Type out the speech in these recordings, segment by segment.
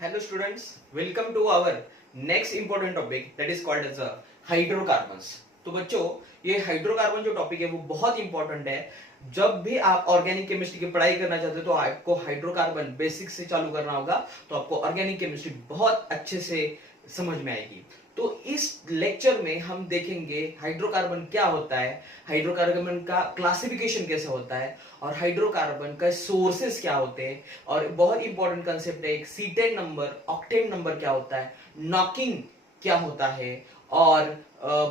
Hello students, welcome to our next important topic that is called as a hydrocarbons. तो बच्चों ये hydrocarbon जो topic है वो बहुत इंपॉर्टेंट है। जब भी आप ऑर्गेनिक केमिस्ट्री की पढ़ाई करना चाहते हो तो आपको हाइड्रोकार्बन बेसिक से चालू करना होगा, तो आपको ऑर्गेनिक केमिस्ट्री बहुत अच्छे से समझ में आएगी। तो इस लेक्चर में हम देखेंगे हाइड्रोकार्बन क्या होता है, हाइड्रोकार्बन का क्लासिफिकेशन कैसे होता है और हाइड्रोकार्बन का सोर्सेस क्या होते हैं। और बहुत इंपॉर्टेंट कंसेप्ट है एक सीटेन नंबर, ऑक्टेन नंबर क्या होता है, नॉकिंग क्या होता है और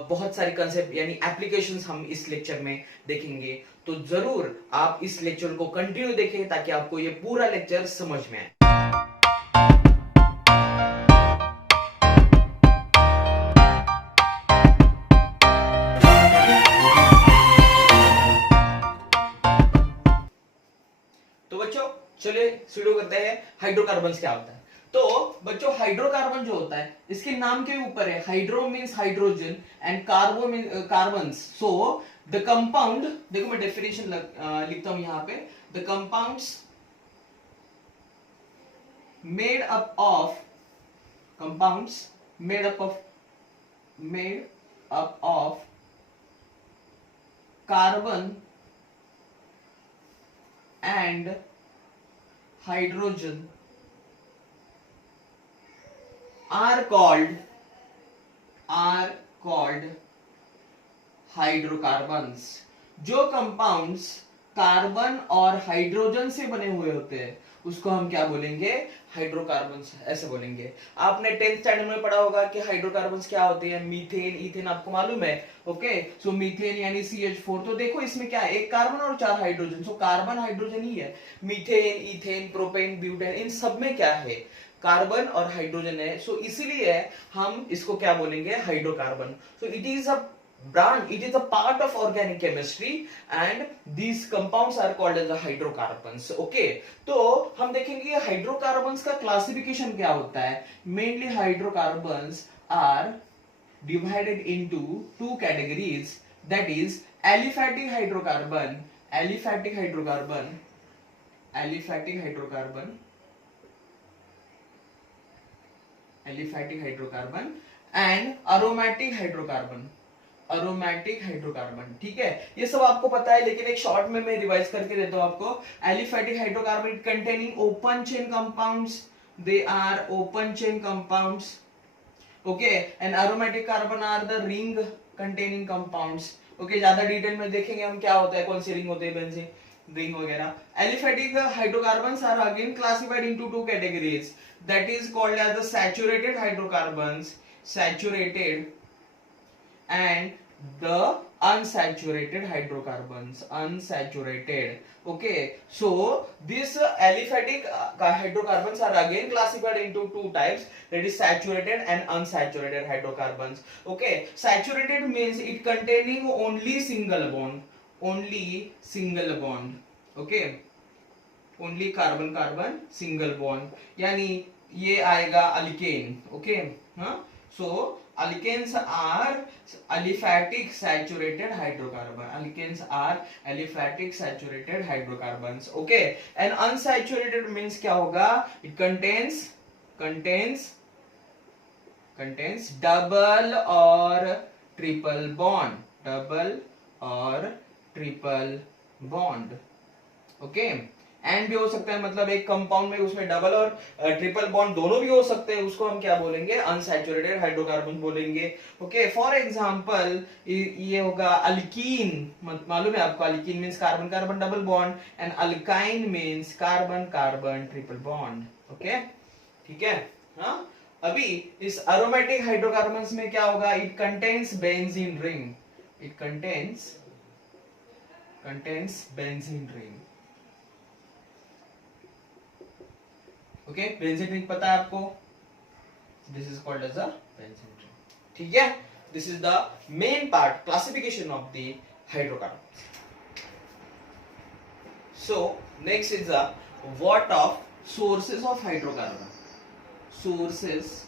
बहुत सारे कंसेप्ट यानी एप्लीकेशंस हम इस लेक्चर में देखेंगे। तो जरूर आप इस लेक्चर को कंटिन्यू देखें ताकि आपको ये पूरा लेक्चर समझ में आए। तो बच्चों चलिए शुरू करते हैं हाइड्रोकार्बन्स क्या होता है। तो बच्चों हाइड्रोकार्बन जो होता है इसके नाम के ऊपर है, hydro means hydrogen and कार्बो mean carbons. So the compound, देखो मैं डेफिनेशन लिखता हूं यहां पे, the compounds made up of, compounds made up of carbon and hydrogen are called hydrocarbons. जो कंपाउंड्स कार्बन और हाइड्रोजन से बने हुए होते हैं उसको हम क्या बोलेंगे, हाइड्रोकार्बन्स ऐसे बोलेंगे। आपने 10th स्टैंडर्ड में पढ़ा होगा कि हाइड्रोकार्बन्स क्या होते हैं, मीथेन, इथेन आपको मालूम है। ओके, सो मीथेन यानी CH4। तो देखो इसमें क्या है, एक कार्बन और 4 हाइड्रोजन, सो कार्बन हाइड्रोजन ही है। मीथेन, इथेन, प्रोपेन, ब्यूटेन, इन सब में क्या है, कार्बन और हाइड्रोजन है। सो इसीलिए हम इसको क्या बोलेंगे, hydrocarbon. So it is a branch, it is a part of organic chemistry and these compounds are called as the hydrocarbons. Okay, तो हम देखेंगे हाइड्रोकार्बन्स का क्लासिफिकेशन क्या होता है। Mainly hydrocarbons are divided into two categories, that is aliphatic hydrocarbon, aliphatic hydrocarbon, aliphatic hydrocarbon, aliphatic hydrocarbon and aromatic hydrocarbon, aromatic hydrocarbon. ठीक है, ये सब आपको पता है लेकिन एक शॉर्ट में मैं रिवाइज करके देता हूं आपको। Aliphatic hydrocarbon containing open chain compounds, they are open chain compounds. Okay, and aromatic carbon are the ring containing compounds. Okay, ज्यादा डिटेल में देखेंगे हम क्या होता है, कौन सी रिंग होते हैं, बेंजीन रिंग वगैरह। Aliphatic hydrocarbons are again classified into two categories, that is called as the saturated hydrocarbons, saturated, and the unsaturated hydrocarbons, unsaturated. Okay, so this aliphatic hydrocarbons are again classified into two types, that is saturated and unsaturated hydrocarbons. Okay, saturated means it containing only single bond, only single bond. Okay, only carbon carbon single bond, यानी ये आएगा alkane. Okay, हाँ, so alkanes are aliphatic saturated hydrocarbon, alkanes are aliphatic saturated hydrocarbons. Okay, and unsaturated means क्या होगा, it contains double or triple bond, double or triple bond. Okay, and भी हो सकता है, मतलब एक कंपाउंड में उसमें डबल और ट्रिपल बॉन्ड दोनों भी हो सकते हैं, उसको हम क्या बोलेंगे, अनसैचुरेटेड हाइड्रोकार्बन बोलेंगे। ओके, फॉर एग्जांपल ये होगा अल्कीन, मालूम है आपको, alkyne means carbon carbon double bond and alkyne means carbon carbon triple bond. Okay, ठीक है। हाँ, अभी इस अरोमेटिक हाइड्रोकार्बन्स में क्या होगा, it contains benzene ring, it contains benzene ring. Okay, benzene ring पता है आपको, this is called as a benzene ring. ठीक है, this is the main part, classification of the hydrocarbon. So next is the what of sources of hydrocarbon, sources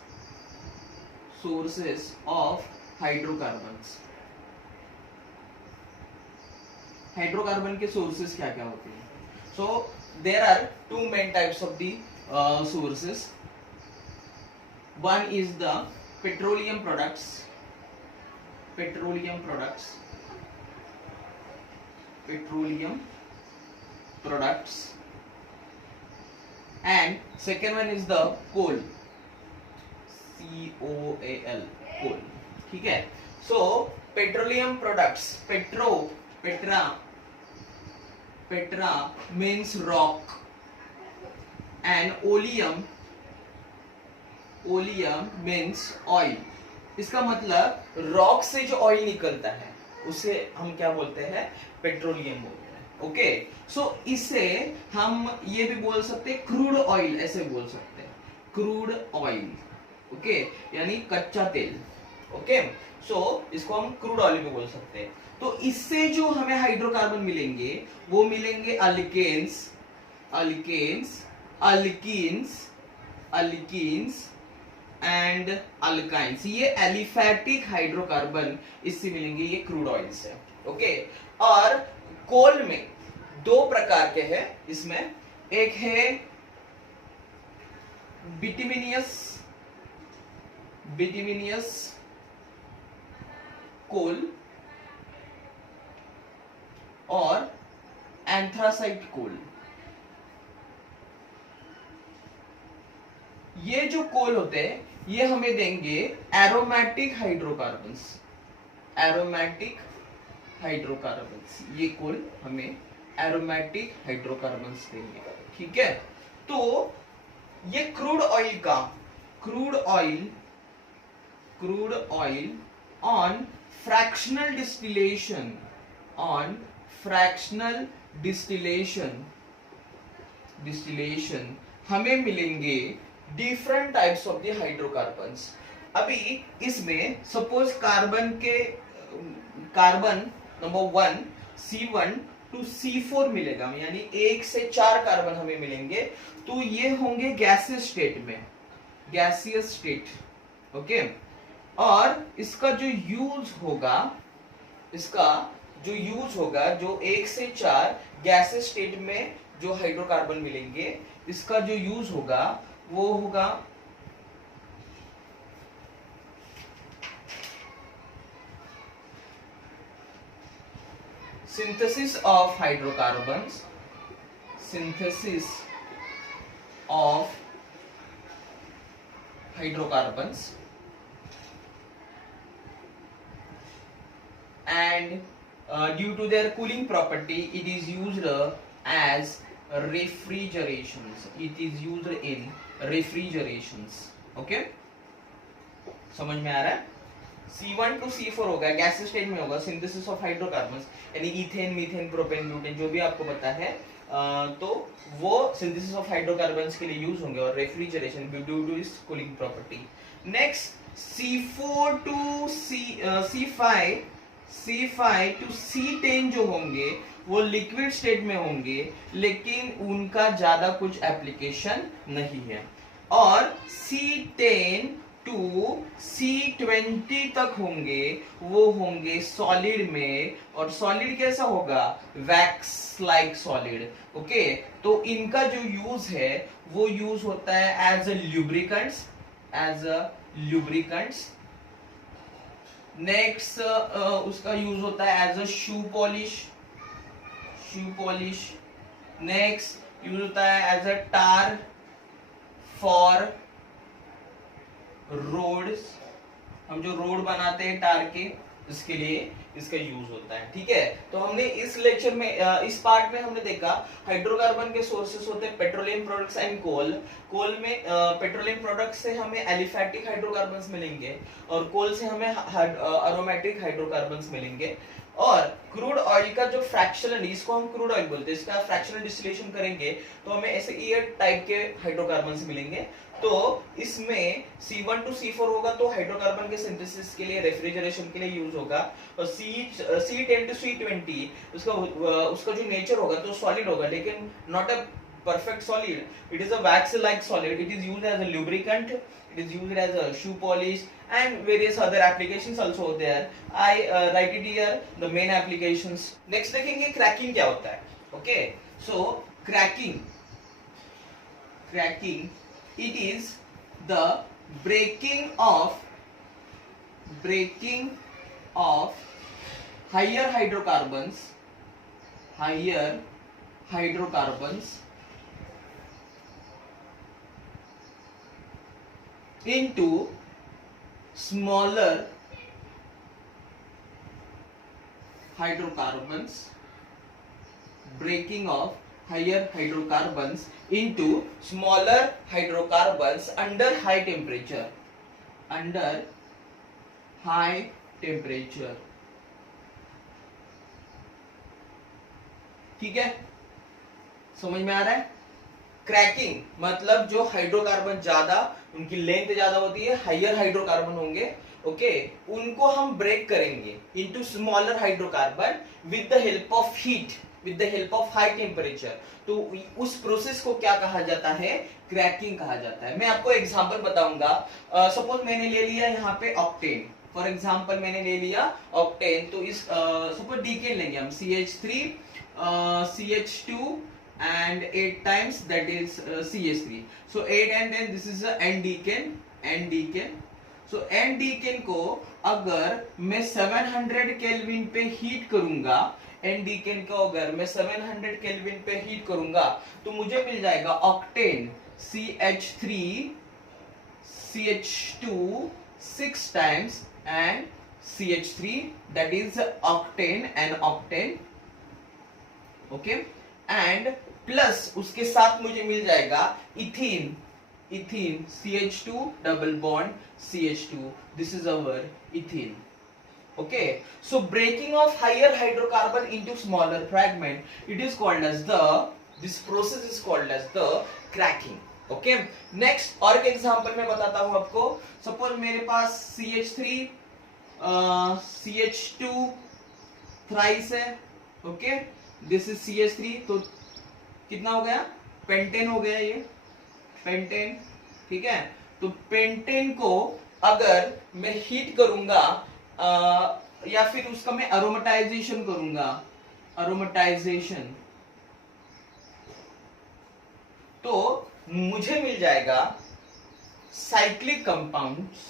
of hydrocarbons. Hydrocarbon के sources क्या क्या होते हैं। So there are two main types of the sources. One is the petroleum products, petroleum products, petroleum products, and second one is the coal, COAL, coal. ठीक है. So petroleum products, petra means rock, and oleum means oil. इसका मतलब rock से जो oil निकलता है उसे हम क्या बोलते हैं, पेट्रोलियम बोलते हैं. ओके, सो इसे हम ये भी बोल सकते हैं क्रूड ऑयल, ऐसे बोल सकते हैं क्रूड ऑयल. ओके, यानी कच्चा तेल. ओके, सो इसको हम क्रूड ऑयल भी बोल सकते हैं. तो इससे जो हमें हाइड्रोकार्बन मिलेंगे वो मिलेंगे अल्केन्स, एंड अल्काइंस. ये एलिफैटिक हाइड्रोकार्बन इससे मिलेंगे, ये क्रूड ऑयल से. ओके, और कोल में दो प्रकार के हैं इसमें. एक है बिटिमिनियस कोल और एंथ्रासाइट कोल. ये जो कोल होते हैं ये हमें देंगे एरोमेटिक हाइड्रोकार्बन्स, ये कोल हमें एरोमेटिक हाइड्रोकार्बन्स देंगे. ठीक है, तो ये crude oil on fractional distillation हमें मिलेंगे different types of the hydrocarbons. अभी इसमें suppose carbon number 1 C1 to C4 मिलेगा, यानी 1 से 4 कार्बन हमें मिलेंगे. तो ये होंगे गैसियस स्टेट. ओके, और इसका जो यूज होगा जो 1 से 4 गैसियस स्टेट में जो हाइड्रोकार्बन मिलेंगे, इसका जो यूज होगा वो होगा synthesis of hydrocarbons, and due to their cooling property it is used as refrigerations. Okay, समझ में आ रहा है. C1 to C4 होगा, गैस स्टेट में होगा सिंथेसिस ऑफ हाइड्रोकार्बन्स, यानी इथेन, मीथेन, प्रोपेन, ब्यूटेन जो भी आपको पता है, तो वो सिंथेसिस ऑफ हाइड्रोकार्बन्स के लिए यूज होंगे और रेफ्रिजरेशन ड्यू टू इस cooling property. Next C4 to C5 to C10 जो होंगे वो लिक्विड स्टेट में होंगे, लेकिन उनका ज्यादा कुछ एप्लीकेशन नहीं है. और C10 to C20 तक होंगे, वो होंगे सॉलिड में. और सॉलिड कैसा होगा, वैक्स लाइक सॉलिड. ओके, तो इनका जो यूज है वो यूज होता है एज अ ल्यूब्रिकेंट्स. नेक्स्ट उसका यूज होता है as a shoe polish. Next use होता है as a tar for roads. हम जो रोड बनाते हैं टार के, इसके लिए इसका यूज होता है. ठीक है, तो हमने इस लेक्चर में इस पार्ट में हमने देखा हाइड्रोकार्बन के सोर्सेस होते हैं पेट्रोलियम प्रोडक्ट्स एंड कोल. कोल में पेट्रोलियम प्रोडक्ट से हमें एलिफैटिक हाइड्रोकार्बन्स मिलेंगे और कोल से हमें अरोमेटिक हाइड्रोकार्बन्स मिलेंगे. और क्रूड ऑयल का जो फ्रैक्शनल, इसको हम क्रूड ऑयल बोलते हैं, इसका फ्रैक्शनल डिस्टिलेशन करेंगे तो हमें ऐसे ईयर टाइप के हाइड्रोकार्बन्स मिलेंगे. तो इसमें C1 to C4 होगा तो हाइड्रोकार्बन के सिंथेसिस के लिए, रेफ्रिजरेशन के लिए यूज होगा. और C10 to C20 उसका जो नेचर होगा तो सॉलिड होगा, लेकिन not a perfect solid. It is a wax like solid. It is used as a lubricant, it is used as a shoe polish and various other applications also there. I write it here the main applications. Next देखेंगे cracking क्या होता है. Okay, so cracking it is the breaking of higher hydrocarbons into smaller hydrocarbons, breaking of higher hydrocarbons into smaller hydrocarbons under high temperature, ठीक है, समझ में आ रहा है? क्रैकिंग मतलब जो हाइड्रोकार्बन ज्यादा, उनकी लेंथ ज्यादा होती है, हायर हाइड्रोकार्बन होंगे, ओके, उनको हम ब्रेक करेंगे into smaller hydrocarbon with the help of heat, with the help of high temperature. तो उस प्रोसेस को क्या कहा जाता है? क्रैकिंग कहा जाता है। मैं आपको एग्जांपल बताऊंगा। सपोज मैंने ले लिया यहाँ पे ऑक्टेन, फॉर एग्जांपल मैंने ले लिया ऑक्टेन, तो इस सपोज डीकेन लेंगे हम, CH3 CH2 and 8 times, that is CH3, so 8 and then this is a N-decane. So N-decane को अगर मैं 700 केल्विन पे हीट करूंगा, N-decane को अगर मैं 700 केल्विन पे हीट करूंगा तो मुझे मिल जाएगा octane CH3 CH2 6 times and CH3, that is octane and octane, okay, and plus उसके साथ मुझे मिल जाएगा ethene CH2 double bond CH2, this is our ethene, okay. So breaking of higher hydrocarbon into smaller fragment, it is called as this process is called as the cracking, okay. Next और एक example मैं बताता हूं आपको। Suppose मेरे पास CH3 CH2 thrice है, okay, this is CH3, तो कितना हो गया? पेंटेन हो गया, ये पेंटेन, ठीक है। तो पेंटेन को अगर मैं हीट करूंगा या फिर उसका मैं अरोमेटाइजेशन करूंगा, अरोमेटाइजेशन, तो मुझे मिल जाएगा cyclic compounds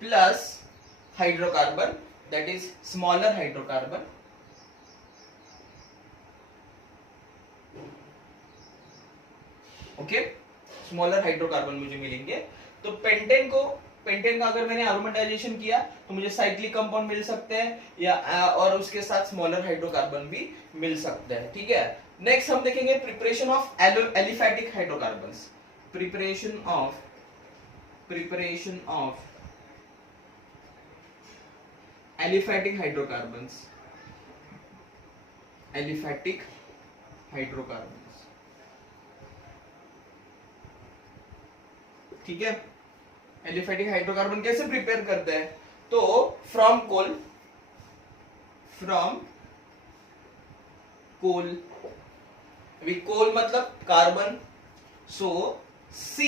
plus hydrocarbon, that is smaller hydrocarbon, okay, smaller hydrocarbon मुझे मिलेंगे। तो पेंटेन का अगर मैंने अरोमेटाइजेशन किया तो मुझे साइक्लिक कंपाउंड मिल सकते हैं, या और उसके साथ स्मॉलर हाइड्रोकार्बन भी मिल सकते हैं, ठीक है। नेक्स्ट हम देखेंगे preparation of aliphatic hydrocarbons, preparation of aliphatic hydrocarbons, ठीक है। एलिफैटिक हाइड्रोकार्बन कैसे प्रिपेयर करते हैं? तो फ्रॉम कोल मतलब कार्बन, सो C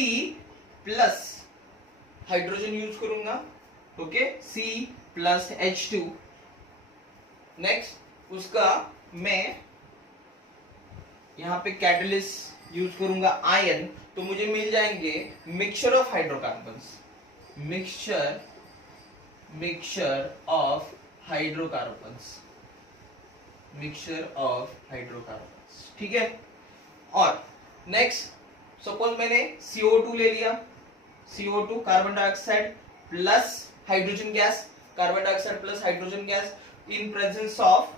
प्लस हाइड्रोजन यूज करूंगा, okay, C plus H2। Next उसका मैं यहां पे कैटलिस्ट यूज करूंगा आयन, तो मुझे मिल जाएंगे mixture of hydrocarbons, mixture of hydrocarbons, ठीक है। और नेक्स्ट सपोज मैंने CO2 ले लिया, CO2 carbon dioxide plus hydrogen gas, carbon dioxide plus hydrogen gas in presence of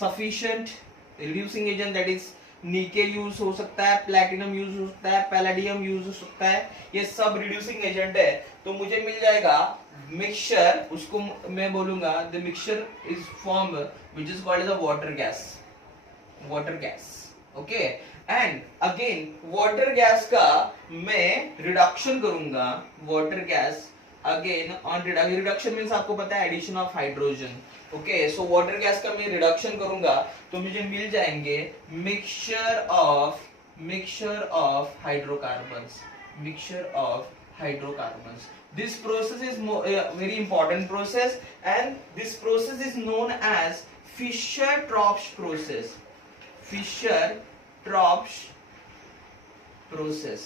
sufficient reducing agent, that is nickel use हो सकता है, प्लैटिनम यूज हो सकता है, पैलेडियम यूज हो सकता है, ये सब रिड्यूसिंग एजेंट है। तो मुझे मिल जाएगा मिक्सचर, उसको मैं बोलूंगा the mixture is form which is called as a water gas, okay. And again water gas का मैं रिडक्शन करूंगा, water gas again on reduction means आपको पता है addition of hydrogen, okay. So water gas का मैं रिडक्शन करूंगा तो मुझे मिल जाएंगे mixture of hydrocarbons. This process is very important process and this process is known as Fischer Tropsch Tropsch process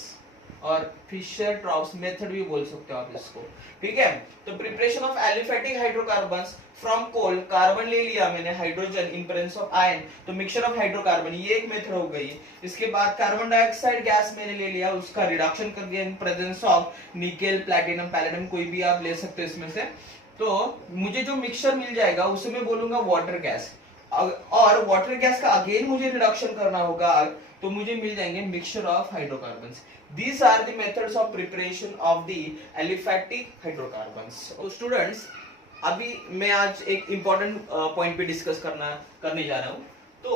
और फिशर ट्रॉप्स मेथड भी बोल सकते हो आप इसको, ठीक है। तो preparation of aliphatic hydrocarbons from coal, carbon ले लिया मैंने, hydrogen in presence of ion, तो मिक्सचर ऑफ हाइड्रोकार्बन, ये एक मेथड हो गई। इसके बाद कार्बन डाइऑक्साइड गैस मैंने ले लिया, उसका रिडक्शन कर दिया इन presence of nickel, platinum, palladium, कोई भी आप ले सकते हो इसमें से। तो मुझे जो मिक्सचर मिल जाएगा उसे मैं बोलूंगा वाटर गैस, और वाटर गैस का अगेन मुझे रिडक्शन करना होगा, तो मुझे मिल जाएंगे mixture of hydrocarbons. These are the methods of preparation of the aliphatic hydrocarbons. So students, अभी मैं आज एक इम्पोर्टेंट पॉइंट पे डिस्कस करने जा रहा हूँ। तो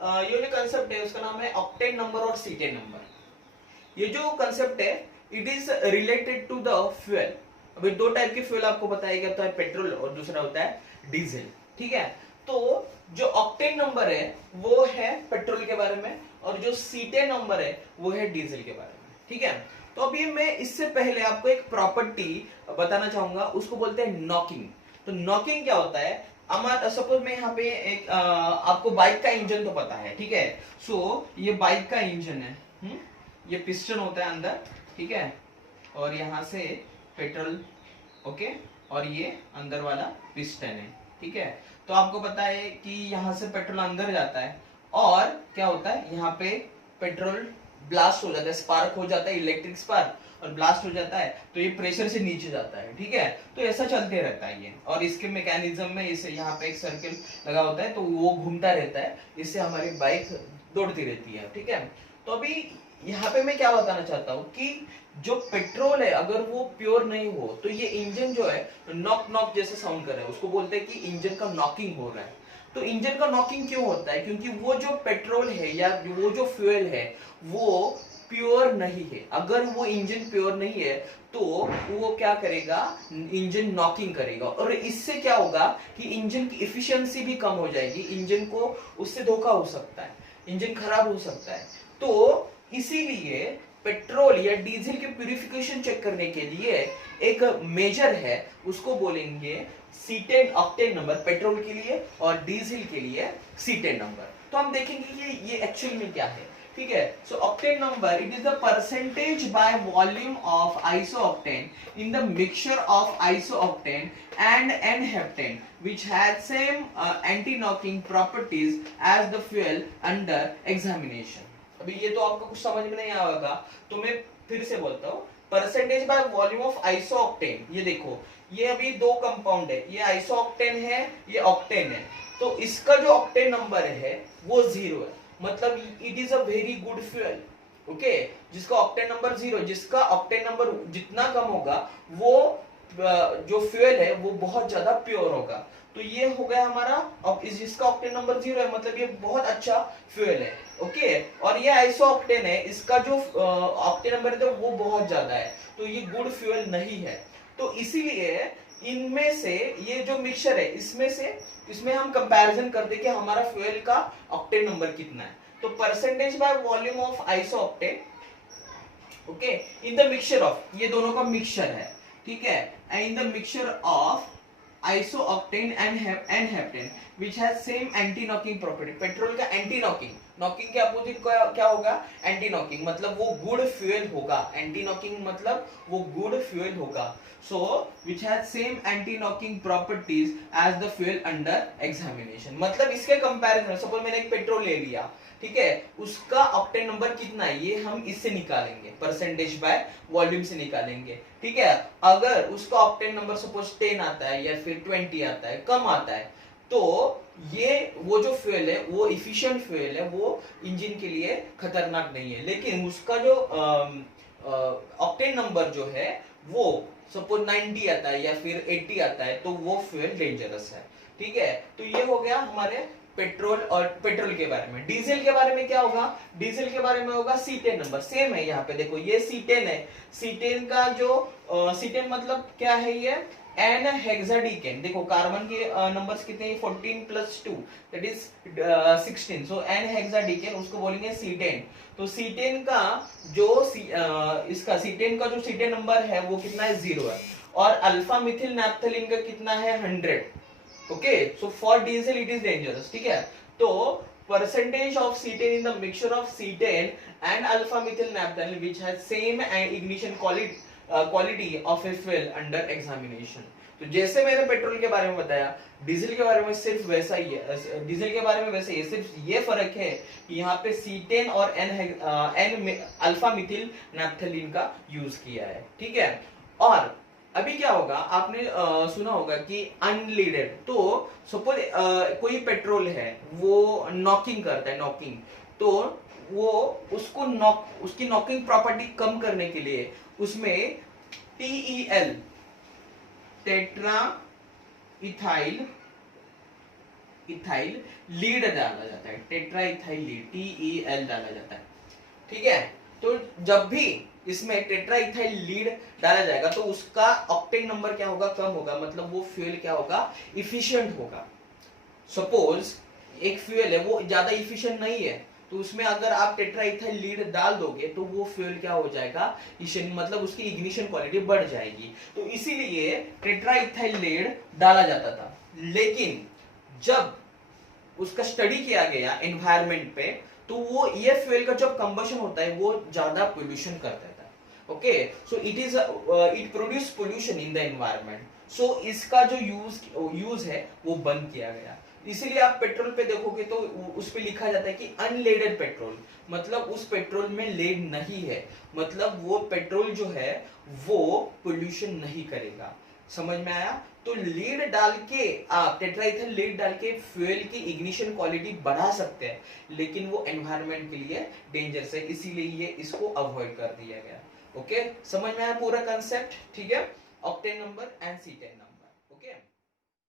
ये जो कंसेप्ट है उसका नाम है ऑक्टेन नंबर और सीटेन नंबर। ये जो कंसेप्ट है it is related to the fuel. अभी दो टाइप के फ्यूल आपको बताया गया, होता है पेट्रोल और दूसरा होता है डीजल, ठीक है। तो जो ऑक्टेन नंबर है वो है पेट्रोल के बारे में, और जो सीटेन नंबर है वो है डीजल के बारे में, ठीक है। तो अभी मैं इससे पहले आपको एक प्रॉपर्टी बताना चाहूंगा, उसको बोलते हैं नॉकिंग। तो नॉकिंग क्या होता है, हमारा सपोज मैं यहाँ पे एक आपको बाइक का इंजन तो पता है, ठीक है। सो ये बाइक का इंजन है, ये पिस्टन होता है अंदर, ठीक है, और यहाँ से पेट्रोल, ओके, और ये अंदर वाला पिस्टन है, ठीक है। तो आपको पता है कि यहाँ से पेट्रोल अंदर जाता है, और क्या होता है यहाँ पे पेट्रोल ब्लास्ट हो जाता है, स्पार्क हो जाता है, इलेक्ट्रिक स्पार्क, और ब्लास्ट हो जाता है, तो ये प्रेशर से नीचे जाता है, ठीक है। तो ऐसा चलते रहता है ये, और इसके मैकेनिज्म में इसे यहाँ पे एक सर्किल लगा होता है, तो वो घूमता रहता है, इससे हमारी बाइक दौड़ती रहती है, ठीक है। तो अभी यहाँ पे मैं क्या बताना चाहता हूँ कि जो पेट्रोल है अगर वो प्योर नहीं हो तो ये इंजन जो है नॉक नॉक जैसे साउंड कर रहा है, उसको बोलते हैं कि इंजन का नॉकिंग हो रहा है। तो इंजन का नॉकिंग क्यों होता है, क्योंकि वो जो पेट्रोल है या वो जो फ्यूल है वो प्योर नहीं है। अगर वो इंजन प्योर नहीं है तो वो क्या करेगा, इंजन नॉकिंग करेगा, और इससे क्या होगा कि इंजन की एफिशिएंसी भी कम हो जाएगी, इंजन को उससे धोखा हो सकता है, इंजन खराब हो सकता है। तो इसीलिए पेट्रोल या डीजल की प्यूरिफिकेशन चेक करने के लिए एक मेजर है, उसको बोलेंगे सीटेन ऑक्टेन नंबर, पेट्रोल के लिए और डीजल के लिए सीटेन नंबर। तो हम देखेंगे कि ये एक्चुअल में क्या है, ठीक है। So octane number it is the percentage by volume of isooctane in the mixture of isooctane and n heptane which has same anti-knocking properties as the fuel under examination। अभी ये तो आपको कुछ समझ में नहीं आएगा, तो मैं फिर से बोलता हूँ, percentage by volume of isooctane. ये देखो, ये अभी दो कंपाउंड है, ये आइसोऑक्टेन है, ये ऑक्टेन है, तो इसका जो ऑक्टेन नंबर है वो 0 है, मतलब it is a very good fuel, okay. जिसका ऑक्टेन नंबर 0, जिसका ऑक्टेन नंबर जितना कम होगा वो जो फ्यूल है वो बहुत ज्यादा प्योर होगा। तो ये हो गया हमारा, जिसका ऑक्टेन नंबर 0 है मतलब ये बहुत अच्छा फ्यूल है, ओके। और ये आइसोऑक्टेन है, इसका जो ऑक्टेन नंबर है वो बहुत ज्यादा है, तो ये गुड फ्यूल नहीं है। तो इसीलिए इनमें से ये जो मिक्सचर है इसमें हम कंपैरिजन कर दे कि हमारा फ्यूल का ऑक्टेन नंबर कितना है। तो percentage by volume of isooctane, okay, in the mixture of, ये दोनों का मिक्सचर है, ठीक है, इन the mixture of isooctane and heptane which has same anti knocking property। Petrol का एंटी नॉकिंग, नॉकिंग के अपोजिट क्या होगा, एंटी नॉकिंग, मतलब वो गुड फ्यूल होगा, एंटी नॉकिंग मतलब वो गुड फ्यूल होगा। सो which has same anti knocking properties as the fuel under examination। मतलब इसके कंपैरिजन, सपोज मैंने एक पेट्रोल ले लिया, ठीक है, उसका ऑक्टेन नंबर कितना है ये हम इससे निकालेंगे, परसेंटेज बाय वॉल्यूम से निकालेंगे, ठीक है। अगर उसका ऑक्टेन नंबर सपोज 10 आता है या फिर 20 आता है, कम आता है, तो ये वो जो फ्यूल है वो इफिशिएंट फ्यूल है, वो इंजन के लिए खतरनाक नहीं है। लेकिन उसका जो ऑक्टेन नंबर जो है वो सपोज 90 आता है या फिर 80 आता है, तो वो फ्यूल डेंजरस है, ठीक है। तो ये हो गया हमारे पेट्रोल और पेट्रोल के बारे में। डीजल के बारे में क्या होगा, डीजल के बारे में होगा सीटेन नंबर, सेम है, यहाँ पे देखो ये सीटेन है, सीटेन का जो सीटेन मतलब क्या है, ये एन हेक्साडीकेन, देखो कार्बन के नंबर्स कितने हैं, 14 + 2 दैट इज 16, सो एन हेक्साडीकेन, उसको बोलेंगे सीटेन। तो सीटेन का जो इसका सीटेन का जो सीटेन नंबर है वो कितना है, 0 है, और अल्फा मिथिल नैप्थलीन का कितना है, 100, okay. So for diesel it is dangerous, ठीक है। तो percentage of cetane in the mixture of cetane and alpha methyl naphthalene which has same ignition quality of a fuel under examination. तो जैसे मैंने petrol के बारे में बताया, डीजल के बारे में सिर्फ वैसा ही है, डीजल के बारे में वैसे ही, सिर्फ ये फर्क है कि यहाँ पे सीटेन और एन अल्फा मिथिल नैप्थेलीन का यूज किया है, ठीक है। और अभी क्या होगा, आपने सुना होगा कि अनलीडेड, तो सपोज कोई पेट्रोल है वो नॉकिंग करता है, नॉकिंग, तो वो उसकी नॉकिंग प्रॉपर्टी कम करने के लिए उसमें TEL टेट्रा इथाइल लीड डाला जाता है, टेट्रा इथाइल लीड TEL डाला जाता है, ठीक है। तो जब भी इसमें टेट्रा इथाइल लीड डाला जाएगा तो उसका ऑक्टेन नंबर क्या होगा, कम होगा, मतलब वो फ्यूल क्या होगा, इफिशिएंट होगा। सपोज एक फ्यूल है वो ज्यादा इफिशिएंट नहीं है, तो उसमें अगर आप टेट्रा इथाइल लीड डाल दोगे तो वो फ्यूल क्या हो जाएगा, मतलब उसकी इग्निशन क्वालिटी बढ़ जाएगी। तो इसीलिए टेट्रा इथाइल लीड डाला जाता था। लेकिन जब उसका स्टडी किया गया एनवायरनमेंट पे, तो वो ये फ्यूल का जब कंबशन होता है वो ज्यादा पोल्यूशन करता था। Okay, so it produce pollution in the environment, so इसका जो यूज है वो बंद किया गया। इसीलिए आप पेट्रोल पे देखोगे तो उस पे लिखा जाता है कि अनलेडेड पेट्रोल, मतलब उस पेट्रोल में लेड नहीं है, मतलब वो पेट्रोल जो है वो पोल्यूशन नहीं करेगा। समझ में आया? तो लीड डाल के आप टेट्राइथल लीड डाल के फ्यूल की इग्निशन क्वालिटी बढ़ा सकते हैं, लेकिन वो एनवायरनमेंट के लिए डेंजरस है, इसीलिए ये इसको अवॉइड कर दिया गया। ओके, समझ में आया पूरा कंसेप्ट? ठीक है, octane number and cetane number.